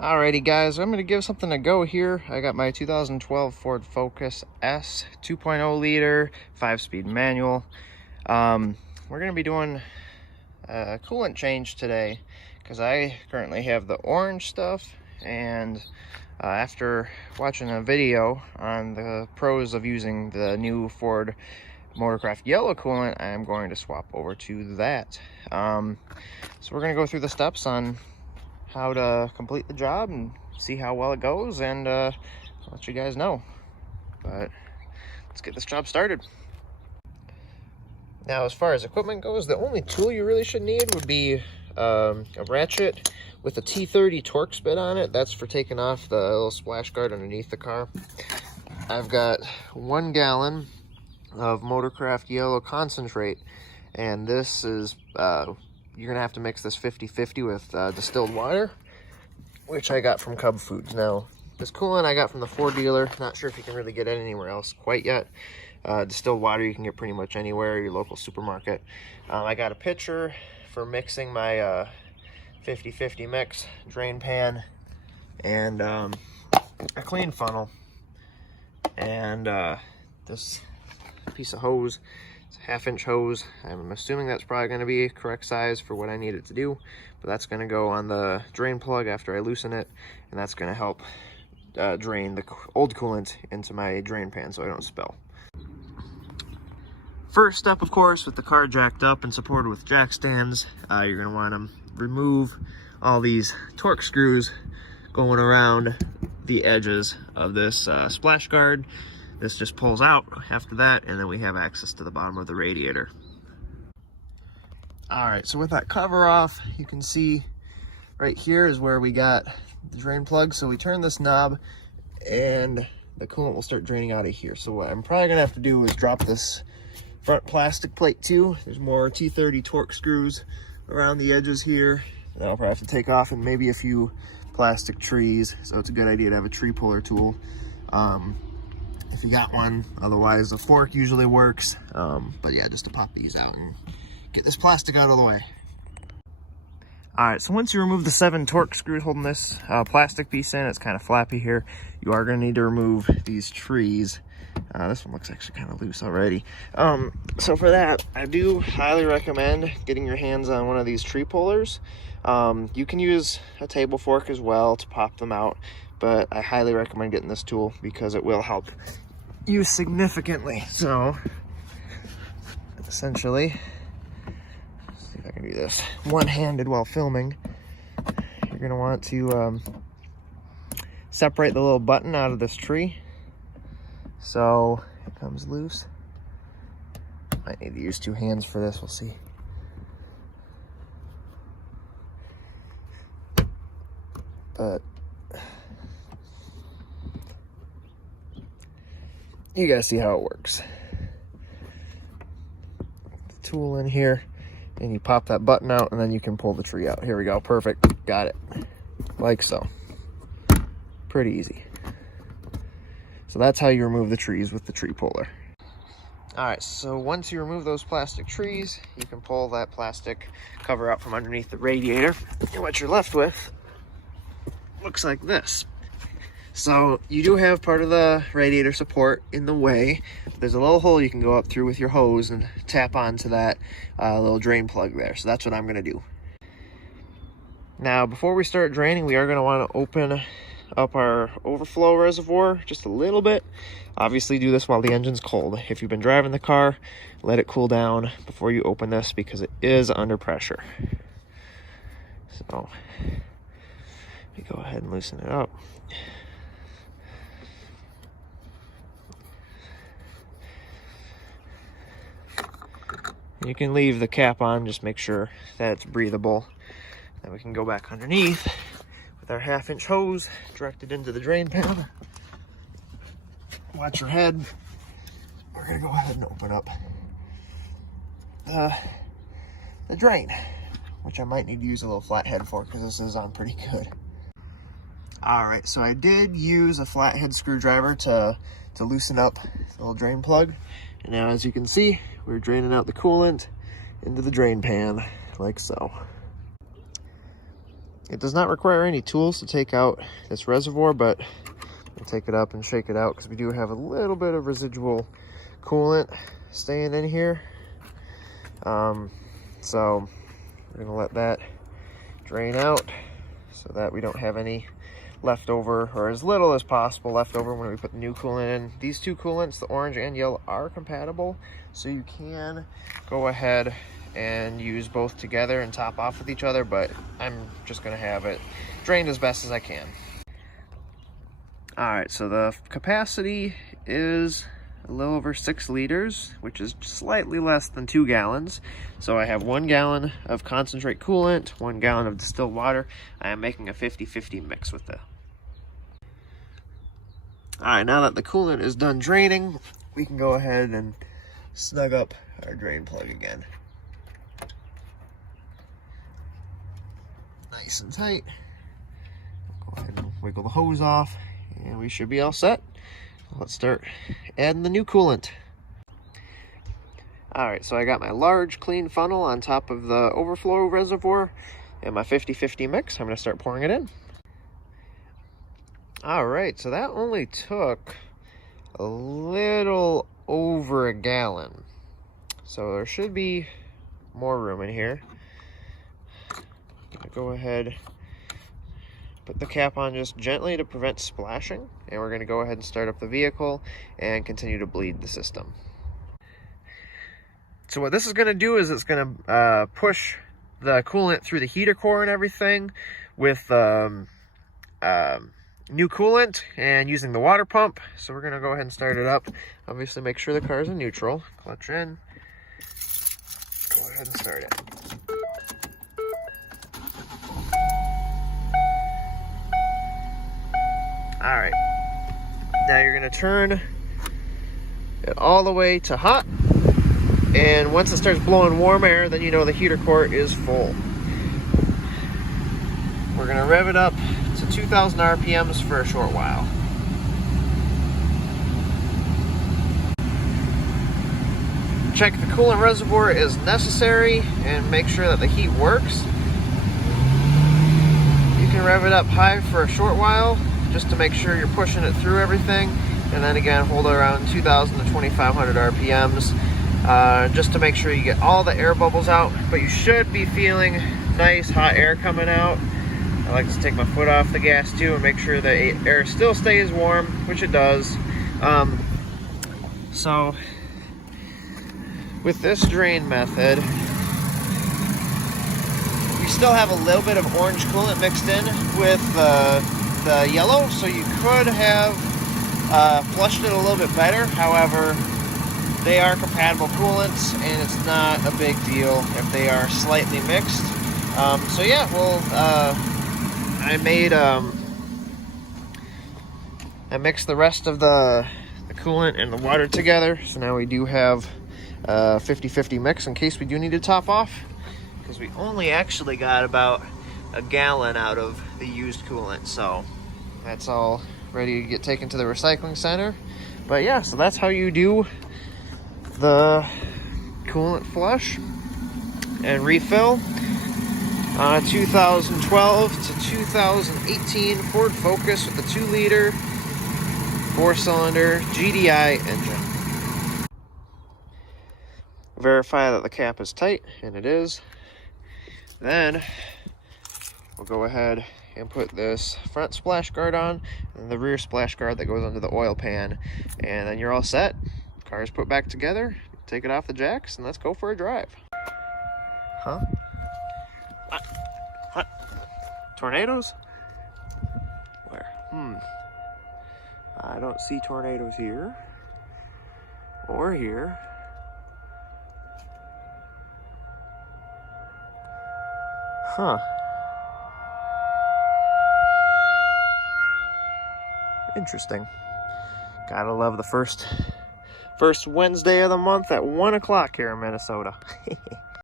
Alrighty guys, I'm going to give something a go here. I got my 2012 Ford Focus S 2.0 liter 5-speed manual. We're going to be doing a coolant change today because I currently have the orange stuff, and after watching a video on the pros of using the new Ford Motorcraft yellow coolant, I am going to swap over to that. So we're going to go through the steps on how to complete the job and see how well it goes, and I'll let you guys know. But let's get this job started. Now, as far as equipment goes, the only tool you really should need would be a ratchet with a T30 Torx bit on it. That's for taking off the little splash guard underneath the car. I've got 1 gallon of Motorcraft yellow concentrate, and this is you're gonna have to mix this 50-50 with distilled water, which I got from Cub Foods. Now, this coolant I got from the Ford dealer. Not sure if you can really get it anywhere else quite yet. Distilled water you can get pretty much anywhere, your local supermarket. I got a pitcher for mixing my 50-50 mix, drain pan, and a clean funnel, and this piece of hose. It's a 1/2-inch hose. I'm assuming that's probably going to be correct size for what I need it to do, but that's going to go on the drain plug after I loosen it, and that's going to help drain the old coolant into my drain pan so I don't spill. First step, of course, with the car jacked up and supported with jack stands, you're going to want to remove all these Torx screws going around the edges of this splash guard. This just pulls out after that, and then we have access to the bottom of the radiator. All right, so with that cover off, you can see right here is where we got the drain plug. So we turn this knob and the coolant will start draining out of here. So what I'm probably gonna have to do is drop this front plastic plate too. There's more T30 Torx screws around the edges here that I'll probably have to take off, and maybe a few plastic trees. So it's a good idea to have a tree puller tool if you got one. Otherwise a fork usually works, but yeah, just to pop these out and get this plastic out of the way. All right, so once you remove the 7 Torx screws holding this plastic piece in, it's kind of flappy here, you are going to need to remove these trees. This one looks actually kind of loose already. So for that, I do highly recommend getting your hands on one of these tree pullers. You can use a table fork as well to pop them out, but I highly recommend getting this tool because it will help you significantly. So essentially, let's see if I can do this one-handed while filming. You're going to want to separate the little button out of this tree so it comes loose. Might need to use 2 hands for this, we'll see. But you guys see how it works. The tool in here, and you pop that button out, and then you can pull the tree out. Here we go, perfect, got it, like so. Pretty easy. So that's how you remove the trees with the tree puller. All right, so once you remove those plastic trees, you can pull that plastic cover out from underneath the radiator, and what you're left with looks like this. So you do have part of the radiator support in the way. There's a little hole you can go up through with your hose and tap onto that little drain plug there. So that's what I'm gonna do. Now, before we start draining, we are gonna wanna open up our overflow reservoir just a little bit. Obviously do this while the engine's cold. If you've been driving the car, let it cool down before you open this because it is under pressure. So we go ahead and loosen it up. You can leave the cap on, just make sure that it's breathable. Then we can go back underneath with our 1/2-inch hose directed into the drain pan. Watch your head. We're gonna go ahead and open up the drain, which I might need to use a little flathead for because this is on pretty good. All right, so I did use a flathead screwdriver to loosen up the little drain plug. And now, as you can see, we're draining out the coolant into the drain pan, like so. It does not require any tools to take out this reservoir, but we'll take it up and shake it out because we do have a little bit of residual coolant staying in here. So we're gonna let that drain out so that we don't have any leftover, or as little as possible leftover when we put the new coolant in. These two coolants, the orange and yellow, are compatible, so you can go ahead and use both together and top off with each other, but I'm just gonna have it drained as best as I can. All right, so the capacity is a little over 6 liters, which is slightly less than 2 gallons. So I have 1 gallon of concentrate coolant, 1 gallon of distilled water. I am making a 50-50 mix with that. All right, now that the coolant is done draining, we can go ahead and snug up our drain plug again. Nice and tight. Go ahead and wiggle the hose off, and we should be all set. Let's start adding the new coolant. All right, so I got my large clean funnel on top of the overflow reservoir and my 50-50 mix. I'm gonna start pouring it in. All right, so that only took a little over a gallon. So there should be more room in here. I'm gonna go ahead, put the cap on just gently to prevent splashing, and we're gonna go ahead and start up the vehicle and continue to bleed the system. So what this is gonna do is it's gonna push the coolant through the heater core and everything with new coolant and using the water pump. So we're gonna go ahead and start it up. Obviously make sure the car is in neutral, clutch in, go ahead and start it. All right, now you're gonna turn it all the way to hot, and once it starts blowing warm air, then you know the heater core is full. We're gonna rev it up to 2,000 RPMs for a short while. Check the coolant reservoir is necessary and make sure that the heat works. You can rev it up high for a short while just to make sure you're pushing it through everything, and then again hold it around 2,000 to 2,500 RPMs just to make sure you get all the air bubbles out. But you should be feeling nice hot air coming out. I like to take my foot off the gas too and make sure the air still stays warm, which it does. So with this drain method, we still have a little bit of orange coolant mixed in with the yellow, so you could have flushed it a little bit better. However, they are compatible coolants and it's not a big deal if they are slightly mixed. So yeah, well, I mixed the rest of the coolant and the water together, so now we do have a 50-50 mix in case we do need to top off, because we only actually got about a gallon out of the used coolant, so that's all ready to get taken to the recycling center. But yeah, so that's how you do the coolant flush and refill on a 2012 to 2018 Ford Focus with the 2-liter 4-cylinder GDI engine. Verify that the cap is tight, and it is. Then we'll go ahead and put this front splash guard on and the rear splash guard that goes under the oil pan, and then you're all set. Car is put back together, take it off the jacks, and let's go for a drive. Huh? What? Tornadoes? Where? I don't see tornadoes here or here. Huh. Interesting. Gotta love the first Wednesday of the month at 1 o'clock here in Minnesota.